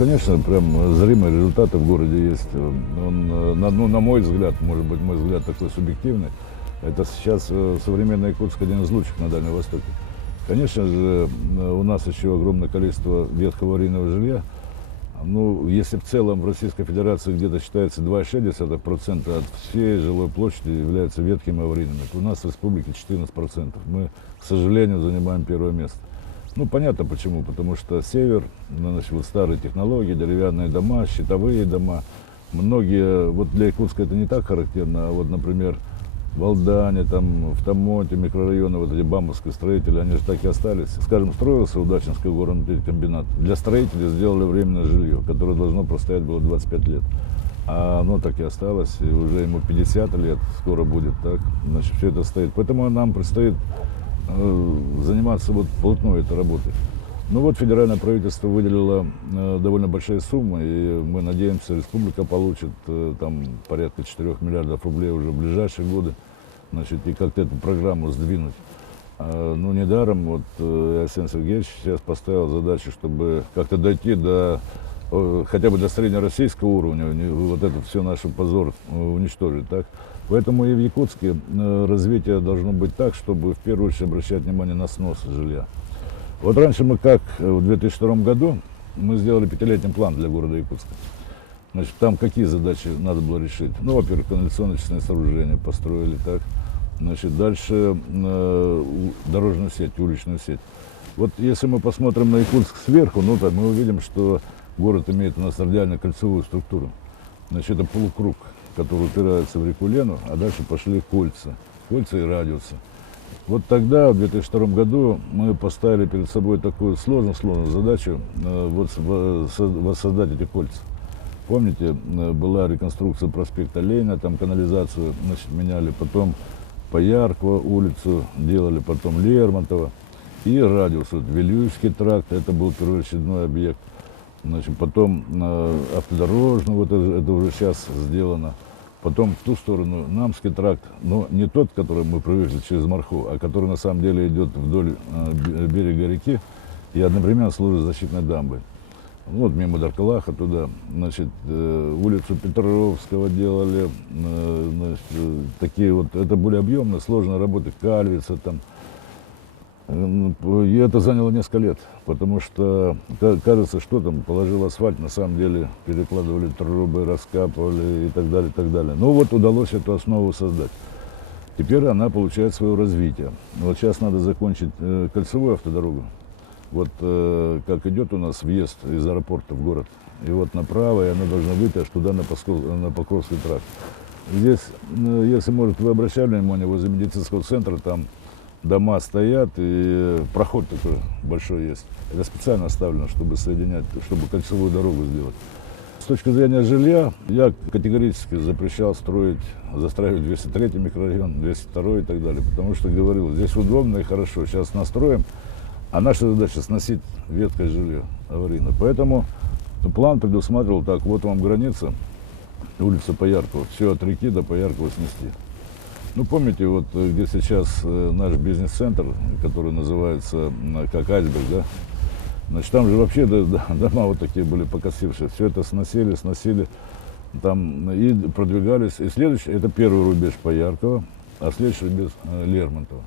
конечно, прям зримые результаты в городе есть. На мой взгляд, может быть, мой взгляд такой субъективный, это сейчас современный Якутск один из лучших на Дальнем Востоке. Конечно же, у нас еще огромное количество ветхого аварийного жилья. Ну, если в целом в Российской Федерации где-то считается 2,6% от всей жилой площади являются ветхими аварийными, то у нас в республике 14%. Мы, к сожалению, занимаем первое место. Ну, понятно почему. Потому что север, значит, вот старые технологии, деревянные дома, щитовые дома. Многие, вот для Якутска это не так характерно, а вот, например, в Алдане, там, в Тамоте, микрорайоны, вот эти бамовские строители, они же так и остались. Скажем, строился Удачинский горный комбинат. Для строителей сделали временное жилье, которое должно простоять было 25 лет. А оно так и осталось, и уже ему 50 лет скоро будет, так, значит, все это стоит. Поэтому нам предстоит заниматься вот вплотную этой работой. Ну вот федеральное правительство выделило довольно большие суммы, и мы надеемся, республика получит там порядка 4 миллиардов рублей уже в ближайшие годы, значит, и как-то эту программу сдвинуть. Ну, недаром вот Арсений Сергеевич сейчас поставил задачу, чтобы как-то дойти до хотя бы до среднероссийского уровня, вот этот все наш позор уничтожить, так? Поэтому и в Якутске развитие должно быть так, чтобы в первую очередь обращать внимание на снос жилья. Вот раньше мы как в 2002 году мы сделали 5-летний план для города Якутска. Значит, там какие задачи надо было решить? Ну, во-первых, канализационные очистные сооружения построили, так. Значит, дальше дорожную сеть, уличную сеть. Вот если мы посмотрим на Якутск сверху, ну, так мы увидим, что город имеет у нас радиально-кольцевую структуру. Значит, это полукруг, который упирается в реку Лену, а дальше пошли кольца и радиусы. Вот тогда, в 2002 году, мы поставили перед собой такую сложную задачу воссоздать эти кольца. Помните, была реконструкция проспекта Ленина, там канализацию, значит, меняли, потом Пояркова улицу делали, потом Лермонтова и радиус. Вот Вилюйский тракт, это был первоочередной объект. Значит, потом автодорожный, вот это уже сейчас сделано. Потом в ту сторону Намский тракт, но не тот, который мы привыкли через Марху, а который на самом деле идет вдоль берега реки и одновременно служит защитной дамбой. Вот мимо Даркалаха туда, значит, улицу Петровского делали, значит, такие вот, это были объемные, сложные работы, Кальвица там. И это заняло несколько лет, потому что кажется, что там, положил асфальт, на самом деле перекладывали трубы, раскапывали и так далее, и так далее. Ну вот удалось эту основу создать. Теперь она получает свое развитие. Вот сейчас надо закончить кольцевую автодорогу. Вот как идет у нас въезд из аэропорта в город, и вот направо, и она должна выйти аж туда, на Покровский тракт. Здесь, если, может, вы обращали внимание, возле медицинского центра, там дома стоят, и проход такой большой есть. Это специально оставлено, чтобы соединять, чтобы кольцевую дорогу сделать. С точки зрения жилья, я категорически запрещал застраивать 203 микрорайон, 202 и так далее, потому что говорил, здесь удобно и хорошо, сейчас настроим, а наша задача сносить ветхое жилье аварийно. Поэтому план предусматривал так, вот вам граница, улица Пояркова, все от реки до Пояркова снести. Ну, помните, вот где сейчас наш бизнес-центр, который называется как Айсберг, да? Значит, там же вообще дома вот такие были покосившие. Все это сносили там и продвигались. И следующий, это первый рубеж Пояркова, а следующий рубеж Лермонтова.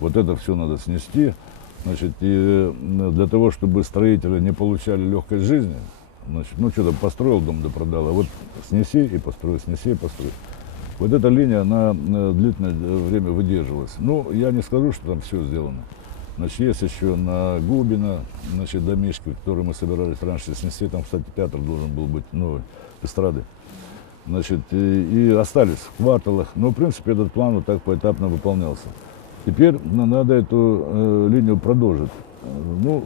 Вот это все надо снести. Значит, и для того, чтобы строители не получали легкой жизни, значит, ну, что-то построил дом, да продал, а вот снеси и построй, снеси и построй. Вот эта линия, она длительное время выдерживалась. Ну, я не скажу, что там все сделано. Значит, есть еще на Губина, значит, домишки, которые мы собирались раньше снести. Там, кстати, театр должен был быть новый, эстрады. Значит, и остались в кварталах. Но, в принципе, этот план вот так поэтапно выполнялся. Теперь надо эту линию продолжить. Ну,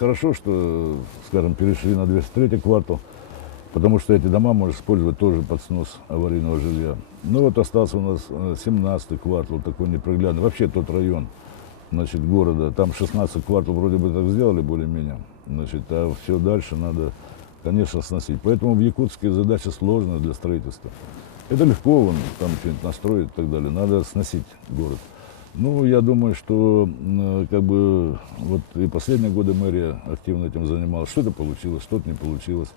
хорошо, что, скажем, перешли на 203 квартал. Потому что эти дома можно использовать тоже под снос аварийного жилья. Ну вот остался у нас 17-й квартал, такой непроглядный. Вообще тот район, значит, города, там 16 квартал вроде бы так сделали более-менее. Значит, а все дальше надо, конечно, сносить. Поэтому в Якутске задача сложная для строительства. Это легко, вон, там что-нибудь настроить и так далее. Надо сносить город. Ну, я думаю, что как бы вот и последние годы мэрия активно этим занималась. Что-то получилось, что-то не получилось.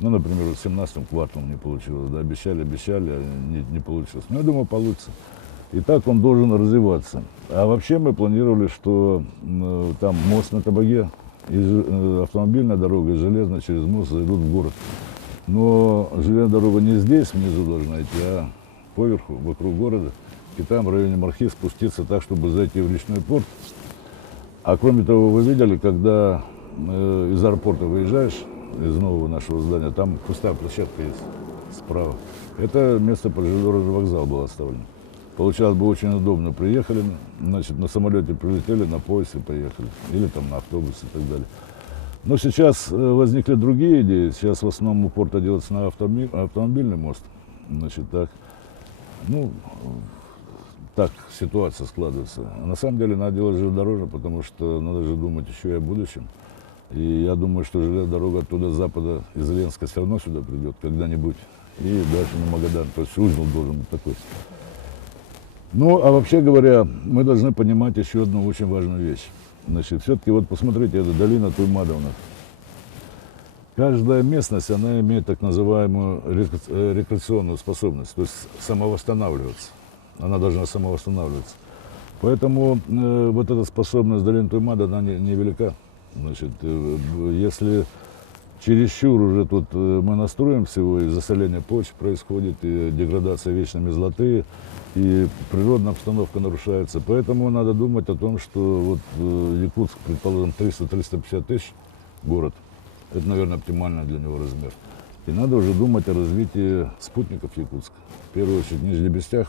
Ну, например, вот в 17-м кварталом не получилось. Да, обещали, а не получилось. Но я думаю, получится. И так он должен развиваться. А вообще мы планировали, что там мост на Табаге, и автомобильная дорога, и железная через мост зайдут в город. Но железная дорога не здесь внизу должна идти, а поверху, вокруг города. И там в районе Мархи спуститься так, чтобы зайти в речной порт. А кроме того, вы видели, когда из аэропорта выезжаешь, из нового нашего здания, там пустая площадка есть справа. Это место под железнодорожный вокзал было оставлено. Получалось бы очень удобно. Приехали, значит, на самолете прилетели, на поезде поехали. Или там на автобусе и так далее. Но сейчас возникли другие идеи. Сейчас в основном упор делается на автомобильный мост. Значит, так. Ну, так ситуация складывается. А на самом деле надо делать железнодорожно, потому что надо же думать еще и о будущем. И я думаю, что железная дорога оттуда с запада, из Ленска, все равно сюда придет когда-нибудь. И дальше на Магадан. То есть узел должен быть такой. Ну, а вообще говоря, мы должны понимать еще одну очень важную вещь. Значит, все-таки вот посмотрите, это долина Туймада у нас. Каждая местность, она имеет так называемую рекреационную способность, то есть самовосстанавливаться. Она должна самовосстанавливаться. Поэтому вот эта способность долины Туймада, она невелика. Значит, если чересчур уже тут мы настроим всего, и засоление почв происходит, и деградация вечной мерзлоты, и природная обстановка нарушается. Поэтому надо думать о том, что вот Якутск, предположим, 300-350 тысяч город, это, наверное, оптимальный для него размер. И надо уже думать о развитии спутников Якутска. В первую очередь, Нижнебестях,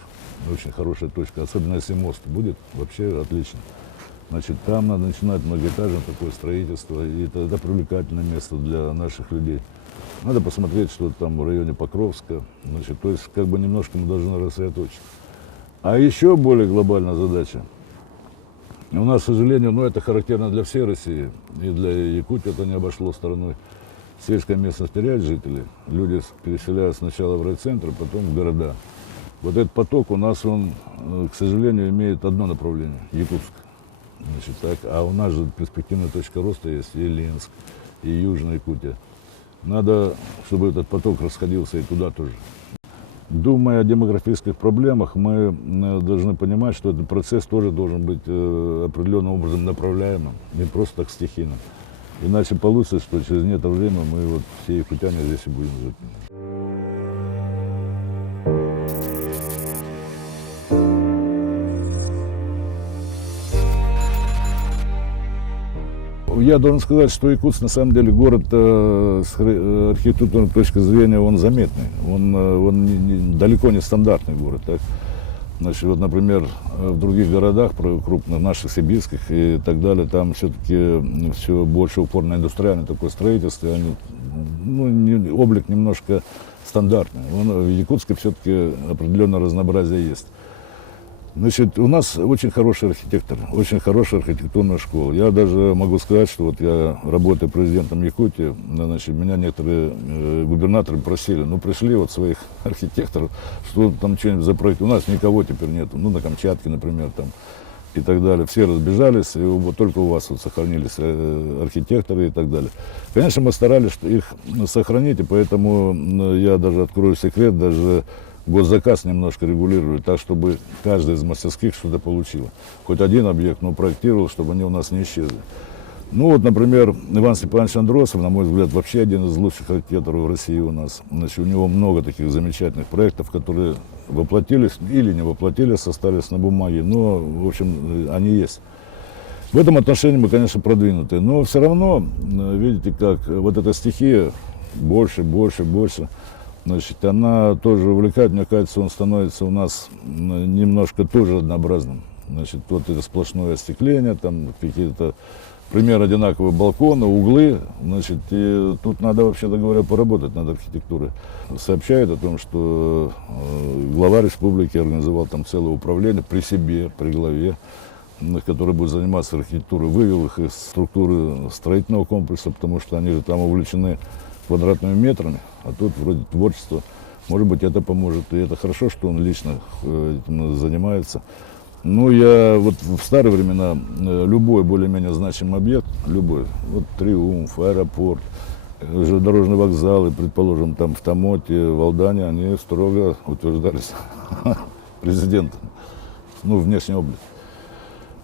очень хорошая точка, особенно если мост будет, вообще отлично. Значит, там надо начинать многоэтажное такое строительство, и это привлекательное место для наших людей. Надо посмотреть, что там в районе Покровска. Значит, то есть, как бы немножко мы должны рассредоточить. А еще более глобальная задача. У нас, к сожалению, это характерно для всей России, и для Якутии это не обошло стороной. Сельская местность теряет жителей, люди переселяют сначала в райцентры, потом в города. Вот этот поток у нас, он, к сожалению, имеет одно направление – Якутск. Значит, так, а у нас же перспективная точка роста есть и Ленск, и Южная Якутия. Надо, чтобы этот поток расходился и туда тоже. Думая о демографических проблемах, мы должны понимать, что этот процесс тоже должен быть определенным образом направляемым, не просто так стихийным. Иначе получится, что через некоторое время мы вот все якутяне здесь и будем жить. Я должен сказать, что Якутск на самом деле город с архитектурной точки зрения он заметный. Он далеко не стандартный город. Так? Значит, вот, например, в других городах, крупных, наших, сибирских и так далее, там все-таки все больше упор на индустриальное такое строительство. Облик немножко стандартный. В Якутске все-таки определенное разнообразие есть. Значит, у нас очень хороший архитектор, очень хорошая архитектурная школа. Я даже могу сказать, что вот я работаю президентом Якутии, значит, меня некоторые губернаторы просили, пришли вот своих архитекторов, что там что-нибудь запроектировать. У нас никого теперь нету, на Камчатке, например, там и так далее. Все разбежались, и вот только у вас вот сохранились архитекторы и так далее. Конечно, мы старались их сохранить, и поэтому я даже открою секрет, даже госзаказ немножко регулирует, так, чтобы каждая из мастерских что-то получила. Хоть один объект, проектировал, чтобы они у нас не исчезли. Например, Иван Степанович Андросов, на мой взгляд, вообще один из лучших архитекторов в России у нас. Значит, у него много таких замечательных проектов, которые воплотились или не воплотились, остались на бумаге, но, в общем, они есть. В этом отношении мы, конечно, продвинуты, но все равно, видите, как вот эта стихия больше. Значит, она тоже увлекает, мне кажется, он становится у нас немножко тоже однообразным. Значит, вот это сплошное остекление, там какие-то примерно одинаковые балконы, углы. Значит, и тут надо, вообще-то говоря, поработать над архитектурой. Сообщают о том, что глава республики организовал там целое управление при себе, при главе, который будет заниматься архитектурой, вывел их из структуры строительного комплекса, потому что они же там увлечены квадратными метрами, а тут вроде творчество. Может быть, это поможет. И это хорошо, что он лично этим занимается. Ну, я вот в старые времена любой более-менее значимый объект, любой, вот Триумф, аэропорт, железнодорожные вокзалы, предположим, там в Тамоте, в Алдане, они строго утверждались президентом, ну, внешний облик.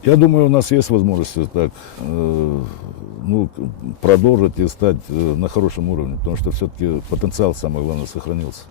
Я думаю, у нас есть возможность так, ну, продолжить и стать на хорошем уровне, потому что все-таки потенциал, самое главное, сохранился.